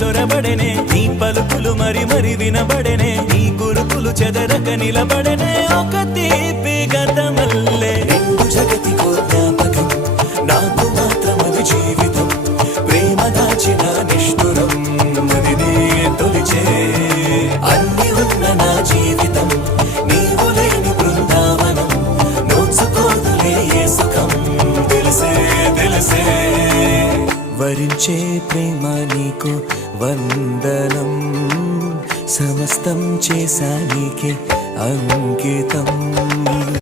చొరబడెనే నీ పలుకులు మరి మరి వినబడెనే నీ గురుకులు చెదరక నిలబడెనే ఒక తీపి గతమల్లే రెండు జగతికో జ్ఞాపకం నాకు మాత్రమది జీవితం ప్రేమ దాచిన నిష్ఠురం అది నీ తొలిచే అన్ని ఉన్న నా జీవితం నీవు లేని బృందావనం నోచుకోదులే ఏ సుఖం తెలిసే తెలిసే వరించే ప్రేమ నీకు వందనం సమస్తం చేశా నీకే అంకితం